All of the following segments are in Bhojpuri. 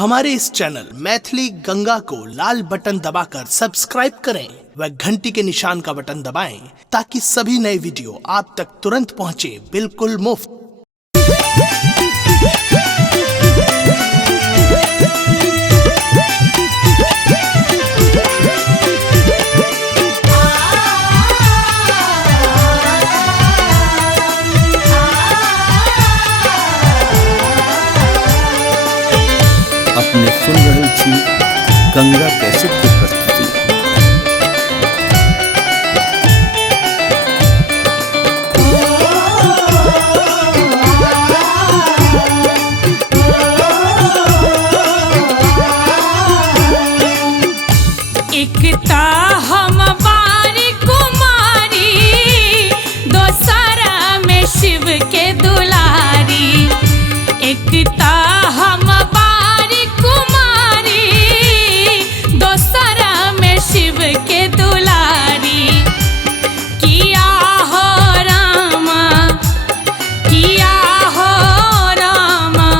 हमारे इस चैनल मैथिली गंगा को लाल बटन दबाकर सब्सक्राइब करें व घंटी के निशान का बटन दबाएं ताकि सभी नए वीडियो आप तक तुरंत पहुंचे बिल्कुल मुफ्त। अपने सुन रही थी गंगा कैसेट की प्रस्तुति। एकता हम बारी कुमारी, दोसरा में शिव के दुलारी। एकता हम बारी कुमारी, दोसरा में शिव के दुलारी। किया हो रामा, किया हो रामा,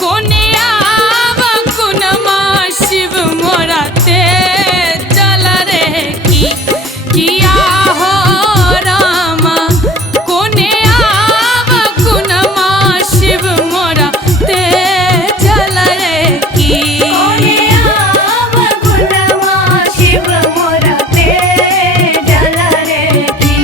कोने आव कुनमा शिव मोरा ते चल रे की। किया हो रामा, कोने आव कुनमा शिव मोरा ते चल रे की। कोने आव कुनमा शिव मोरा ते चल रे की।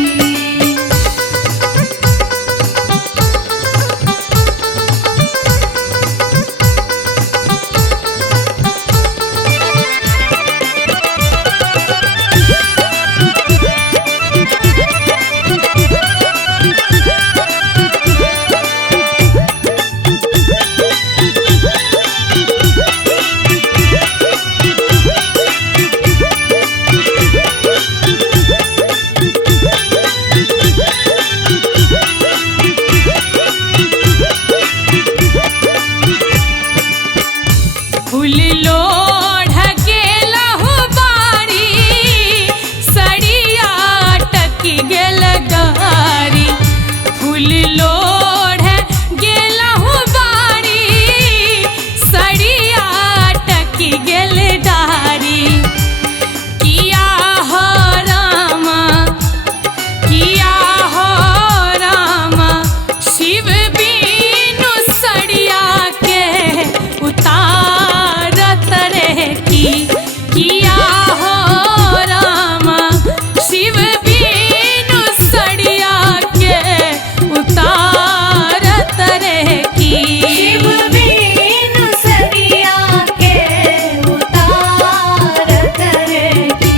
फूल लोढ़ गेला हो बारी, सड़िया टकी गेल गारी। फूल लोढ़ गेला हो बारी, सड़िया टकी गेल डारी। किया हो रामा, किया हो रामा, शिव बीनु सड़िया के उतारत रे की। किया हो रामा, शिव बीनु सड़िया के उतारत रे की। शिव बीनु सड़िया के उतारत रे की।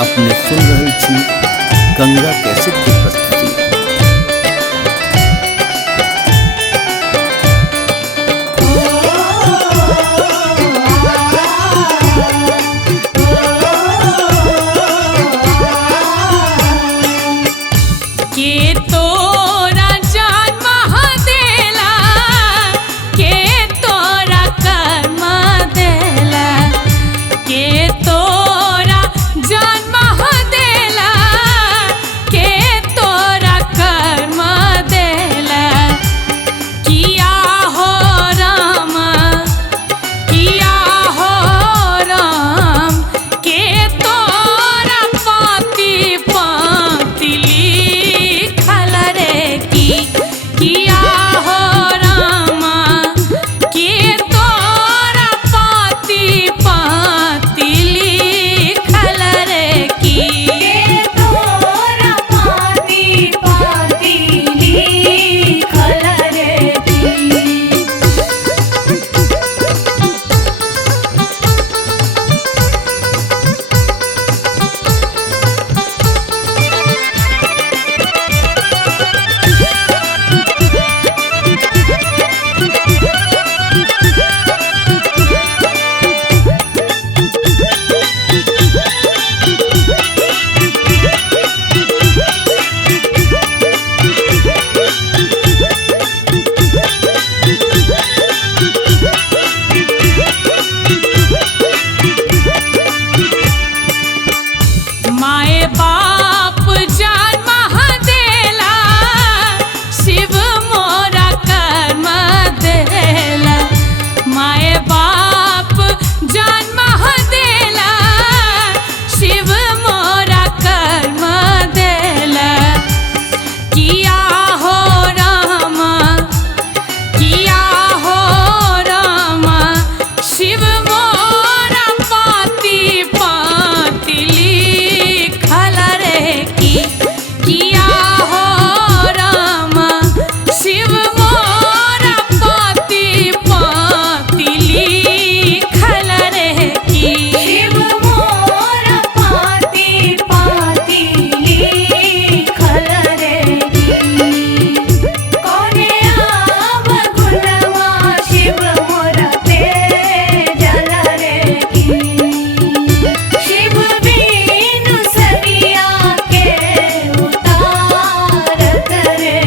अपने सुन रही थी गंगा कैसेट की प्रस्तुति। के तोरा जन्म देला, के तोरा कर्म देला। के तोरा जन्म देला, के माए बाप जान महादेला शिव मोरा कर्म देला माए बाप जान महादेला शिव मोरा कर्म देला किया हो रामा शिव मोरा पाती पाती लिखल रे किया हो रामा शिव मोरा पाती पाती लिखल रे शिव मोरा पाती पाती लिखल रे कोने आव गुणवा शिव मोरा ते जल रे शिव बीनु सरिया के उतारत रे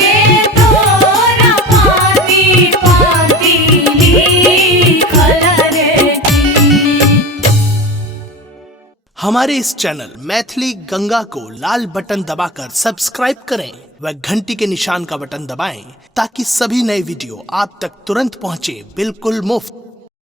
के तोरा पाती पाती लिखल रे हमारे इस चैनल मैथिली गंगा को लाल बटन दबाकर सब्सक्राइब करें व घंटी के निशान का बटन दबाएं ताकि सभी नए वीडियो आप तक तुरंत पहुंचे बिल्कुल मुफ्त।